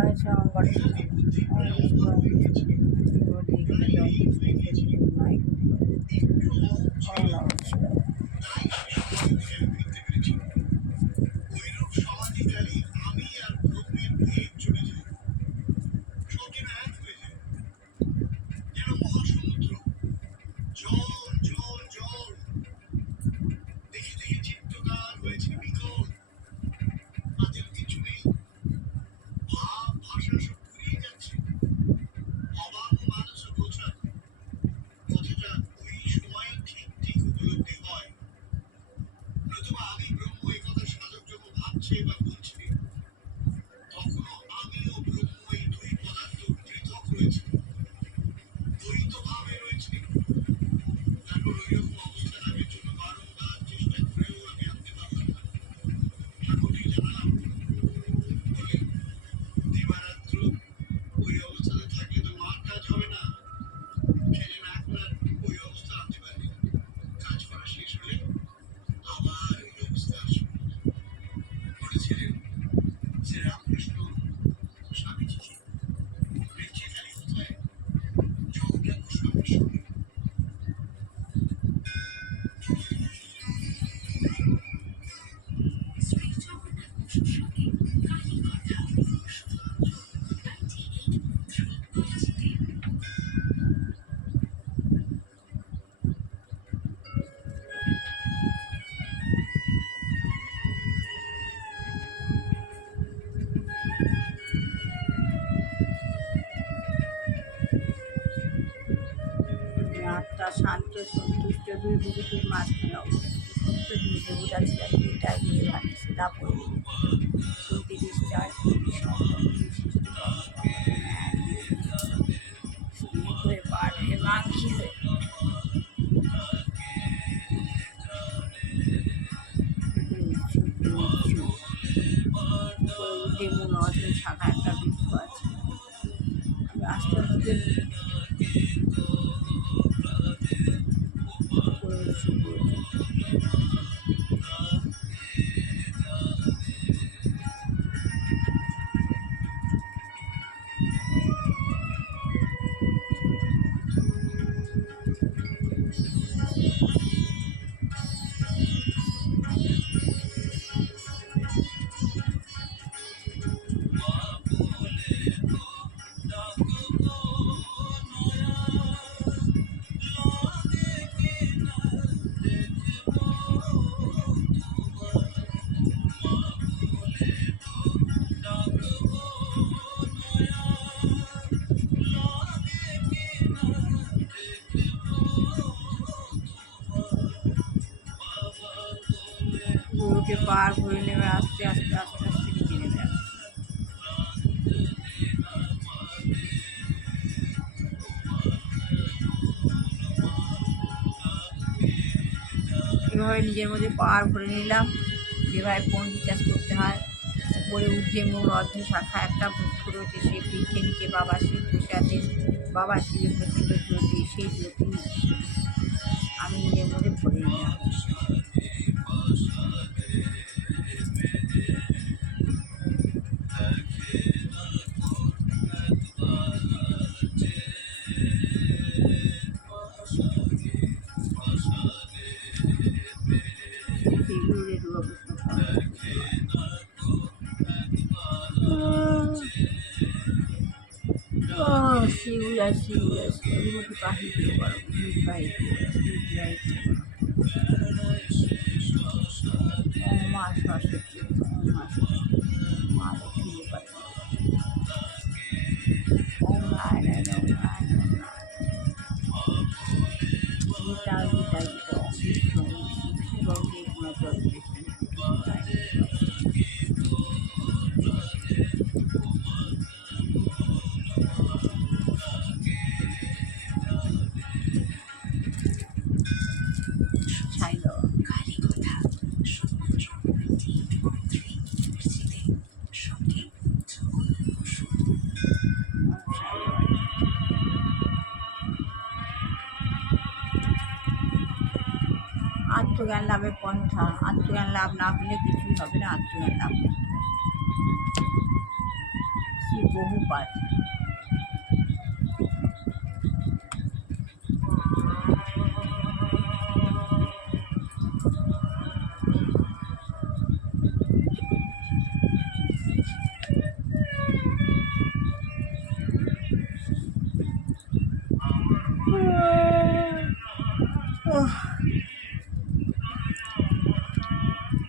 করেছে অঙ্গনে আত্মা শান্ত সন্তুষ্ট দুই বুকুটির মাঝখানে অবস্থিত দুই দেবতা ছিলেন দুইটা দিয়ে ভাঙছে তারপরে পার হয়ে মাংসি হয়ে যেমন অজয় শাখা একটা বৃক্ষ আছে আমি আস্তে আস্তে গরুকে পার করে নেবে আস্তে আস্তে আস্তে আস্তে নিচে নেমে আসে এভাবে নিজের মধ্যে পার ভরে নিলাম যেভাবে ফোন রিচার্জ করতে হয় উপরে উঠে মূল অর্ধ শাখা একটা বৃক্ষ রয়েছে সেই বৃক্ষের নিচে বাবা শিব বসে আছেন বাবা শিবের প্রচণ্ড জ্যোতি সেই জ্যোতি আমি নিজের মধ্যে ভরে নিলাম শিউলা শিউলা শিউলা পাখি দিতে পারো মা সরস্বতী মা লক্ষ্মী পাখি ওম নারায়ণ গীতা গীতা গীতা আত্মজ্ঞান লাভের পন্থা আত্মজ্ঞান লাভ না পেলে কিছুই হবে না আত্মজ্ঞান লাভ শ্রী বহুপাদ।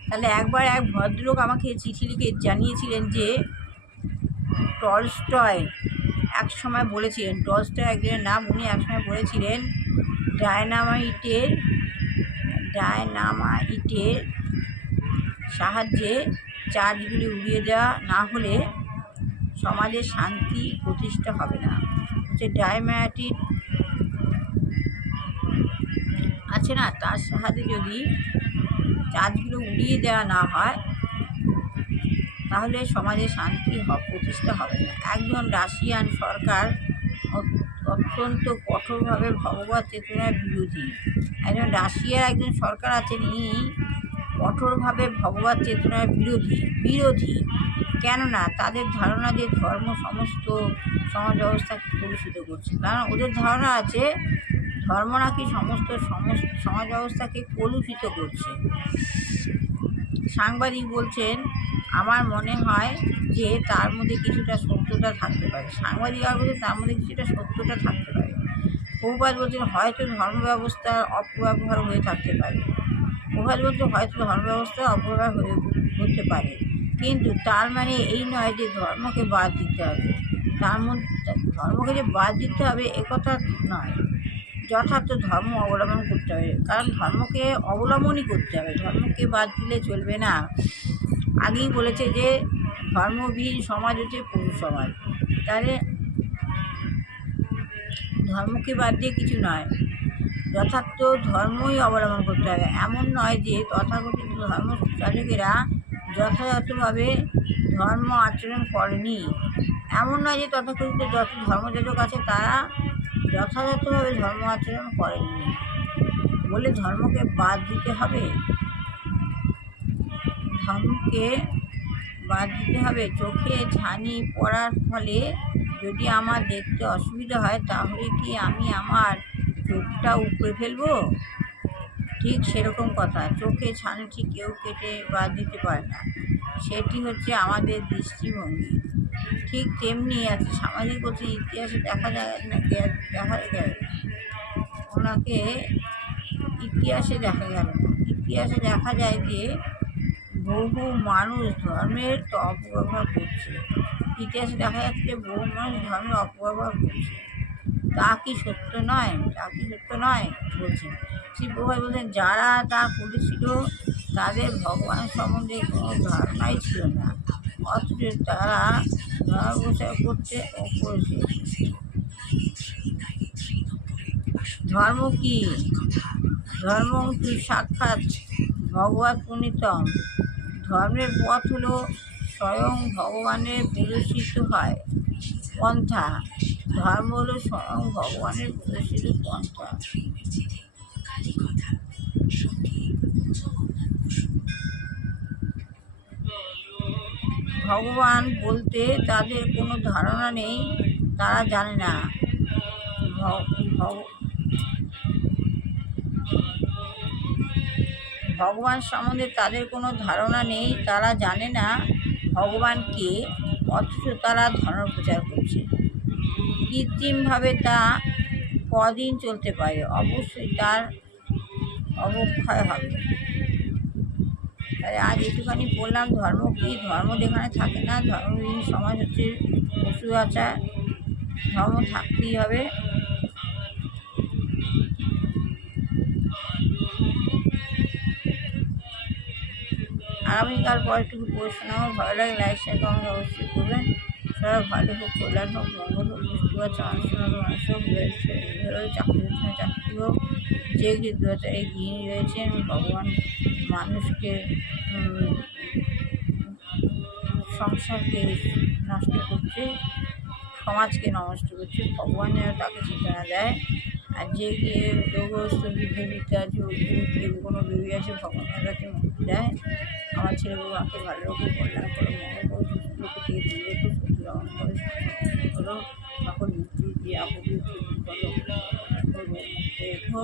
তাহলে একবার এক ভদ্রলোক আমাকে চিঠি লিখে জানিয়েছিলেন যে টলস্টয় এক সময় বলেছিলেন, টলস্টয় একজনের নাম, উনি একসময় বলেছিলেন ডায়নামাইটের সাহায্যে চার্চগুলি উড়িয়ে দেওয়া না হলে সমাজে শান্তি প্রতিষ্ঠা হবে না। হচ্ছে ডায়নামাইট আছে না, তার সাহায্যে যদি চার্চগুলো উড়িয়ে দেওয়া না হয় তাহলে সমাজে শান্তি প্রতিষ্ঠা হবে না। একজন রাশিয়ান সরকার অত্যন্ত কঠোরভাবে ভগবত চেতনার বিরোধী। একজন রাশিয়ার একজন সরকার আছেন, ইনি কঠোরভাবে ভগবত চেতনার বিরোধী। কেননা তাদের ধারণা যে ধর্ম সমস্ত সমাজ ব্যবস্থাকে কলুষিত করছে। কারণ ওদের ধারণা আছে ধর্ম নাকি সমস্ত সমাজ ব্যবস্থাকে কলুষিত করছে। সাংবাদিক বলছেন, আমার মনে হয় যে তার মধ্যে কিছুটা সত্যতা থাকতে পারে। সাংবাদিক আর বলছেন তার মধ্যে কিছুটা সত্যতা থাকতে পারে। প্রভুপাদ বলছেন হয়তো ধর্ম ব্যবস্থার অপব্যবহার হয়ে থাকতে পারে। প্রভুপাদ বলছেন হয়তো ধর্ম ব্যবস্থার অপব্যবহার হতে পারে, কিন্তু তার মানে এই নয় যে ধর্মকে বাদ দিতে হবে। তার মধ্যে ধর্মকে যে বাদ দিতে হবে একথা নয়, যথার্থ ধর্ম অবলম্বন করতে হবে। কারণ ধর্মকে অবলম্বনই করতে হবে, ধর্মকে বাদ দিলে চলবে না। আগেই বলেছে যে ধর্মবিহীন সমাজ হচ্ছে পশু সমাজ। তাহলে ধর্মকে বাদ দিয়ে কিছু নয়, যথার্থ ধর্মই অবলম্বন করতে হবে। এমন নয় যে তথাকথিত ধর্ম প্রচারকেরা যথাযথভাবে ধর্ম আচরণ করেনি। এমন নয় যে তথাকথিত যত ধর্মযাজক আছে তারা যথাযথভাবে ধর্ম আচরণ করেননি বলে ধর্মকে বাদ দিতে হবে। ধর্মকে বাদ দিতে হবে। চোখে ছানি পড়ার ফলে যদি আমার দেখতে অসুবিধা হয় তাহলে কি আমি আমার চোখটা উপড়ে ফেলবো? ঠিক সেরকম কথা, চোখে ছানিটি কেউ কেটে বাদ দিতে পারে না, সেটি হচ্ছে আমাদের দৃষ্টিভঙ্গি। ঠিক তেমনি আছে সামাজিক গতি। ইতিহাসে দেখা যায় না, ওনাকে ইতিহাসে দেখা গেল না। ইতিহাসে দেখা যায় যে বহু মানুষ ধর্মের তো অপব্যবহার করছে। ইতিহাসে দেখা যাচ্ছে যে বহু মানুষ ধর্মের অপব্যবহার করছে। তা কি সত্য নয়? বলছেন শ্রী প্রভুপাদ বলছেন যারা তা করেছিল তাদের ভগবান সম্বন্ধে কোনো ধারণাই ছিল না, অথচ তারা ধর্ম প্রচার করতে করেছে। ধর্ম কি? ধর্ম সাক্ষাৎ ভগবত প্রণীতম। ধর্মের পথ হলো স্বয়ং ভগবানের প্রদর্শিত হয় পন্থা। ধর্ম হলো স্বয়ং ভগবানের প্রদর্শিত পন্থা। ভগবান বলতে তাদের কোনো ধারণা নেই, তারা জানে না। ভগবান সম্বন্ধে তাদের কোনো ধারণা নেই, তারা জানে না ভগবান কে, অথচ তারা ধর্ম প্রচার করছে। কৃত্রিমভাবে তা কদিন চলতে পারে, অবশ্যই তার অবক্ষয় হবে। তাই আজ একটুখানি বললাম ধর্ম কি। ধর্ম যেখানে থাকে না, ধর্মবিহীন সমাজ হচ্ছে পশু আচার। ধর্ম থাকতেই হবে। আগামীকাল পরেরটুকু পড়ে আমার ভালো লাগে, লাইক শেয়ার কমেন্ট অবশ্যই করবেন। সবাই ভালো হোক, কল্যাণ হোক, মঙ্গল হোক, বুঝতে পারছে মানুষ হোক, চাকরি হোক, যে গৃহস্থ এই গৃহিণী রয়েছেন ভগবান মানুষকে সংসারকে নষ্ট করছে, সমাজকে নষ্ট করছে। ভগবান যেন তাকে চেতনা দেয়। আর যে রোগগ্রস্ত বৃদ্ধ আছে, কোনো বেবি আছে, ভগবানের কাছে মুক্তি দেয়। আমার ছেলে বউকে ভালো রকম কল্যাণ করে, মঙ্গল করে, থেকে দূরে রেখো, শত্রুর অহংকারে করো, তখন মুক্তি দিয়ে আপনি করো করবো, রেখো।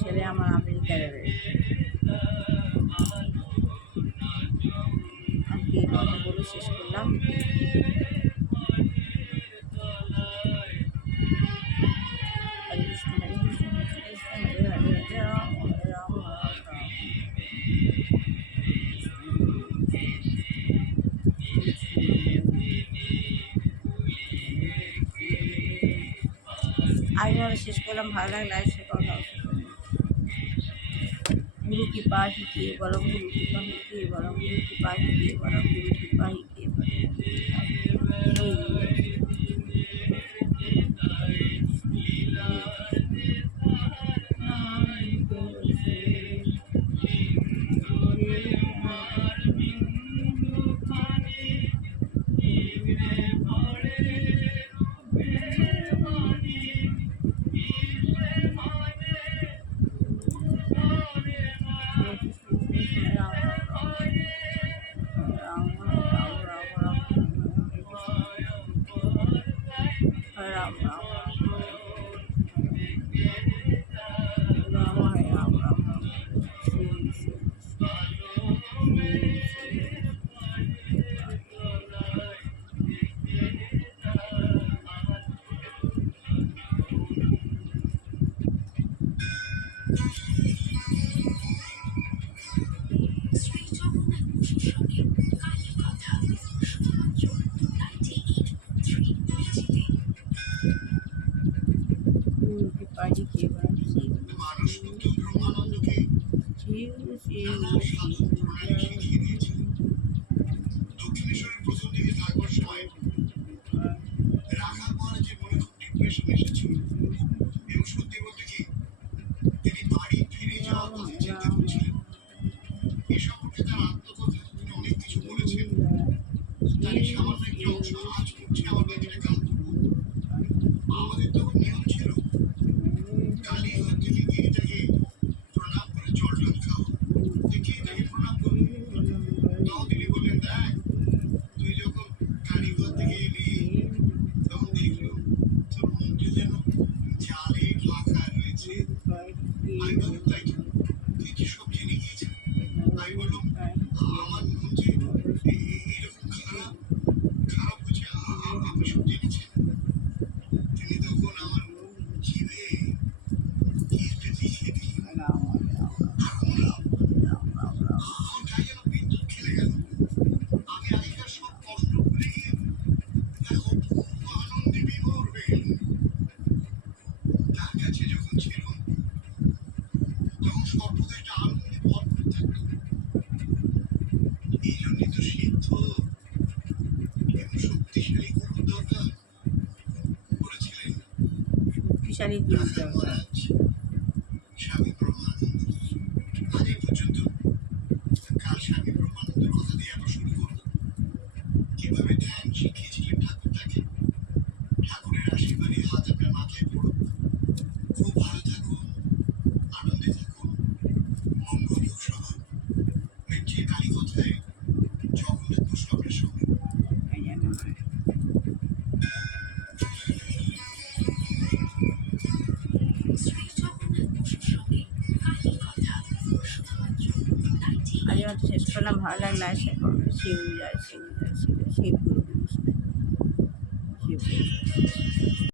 ছেলে আমার আমেরিকায় রয়েছে। আজকে এই কথা বলে শেষ করলাম। হরে কৃষ্ণ হরে কৃষ্ণ কৃষ্ণ কৃষ্ণ হরে হরে, হরে রাম হরে রাম রাম রাম আজভাবে শেষ করলাম। ভালো লাগলে আর সে কথা गुरु की पास के बरम गुरु की पास के बरम गुरु की पास के बरम गुरु की पास के राम राम राम है राम राम राम गुरु की पाजी के बरम शिव शिव शिव দক্ষিণেশ্বরের প্রথম দিকে থাকবার সময় রাখার পর যে মনে খুব ডিপ্রেশন এসেছিল এবং সত্যি বলতে কি তিনি বাড়ি ফিরে যাওয়ার কথা চিন্তা করছিলেন। এ সম্পর্কে তার আত্মকথায় তিনি অনেক কিছু বলেছেন। তার এই সামান্য একটি অংশ আজ পড়ছে আমার বাড়িতে গান করব। আমাদের তখন নিয়ম ছিল কালীঘর থেকে গিরিটাকে প্রণাম করে জল টল খাও। গিরিটাকে প্রণাম করবো, তখন তিনি বললেন দেখ তুই যখন কালীঘর থেকে এলি তখন দেখলো তোর মনটা যেন জালে ঢাকা রয়েছে। আমি বললাম তাই তো, তুই কি সব জেনে গিয়েছিস? আমি বললাম আমার মন যে এরকম খারাপ খারাপ হচ্ছে আপনি সব জেনেছেন। তিনি তখন আমার জিভে একটা লিখে দিলেন। আমার গায়ে যেন বিদ্যুৎ খেলে গেল। আমি আগেকার সব কষ্ট ভুলে গিয়ে এক অপূর্ব আনন্দে বিভোর হয়ে গেলাম। তার কাছে যখন ছিলাম তখন সর্বদা একটা আনন্দে ভরপুর থাকতো। এই জন্যই তো সিদ্ধ এবং শক্তিশালী গুরুর দরকার বলেছিলেন শক্তিশালী গুরু দরকার। মহারাজ স্বামী ব্রহ্মানন্দ। আজ এই পর্যন্ত। কাল স্বামী ব্রহ্মানন্দের কথা দিয়ে আবার শুরু করব। কিভাবে ধ্যান শিখিয়েছিলেন ঠাকুর তাকে। ঠাকুরের আশীর্বাদে হাত আপনার মাথায় পড়ুক। খুব ভালো থাকুন, আনন্দে থাকুন, মঙ্গল হোক সবার। মৃত্যুর কালী কথায় জগন্নাথ বৈষ্ণবের সঙ্গে। আজ মতো শেষ করলাম। ভালো লাগলে আর সে করবে। শিব জয় শিব জয় শিব শিব গুরু শিব।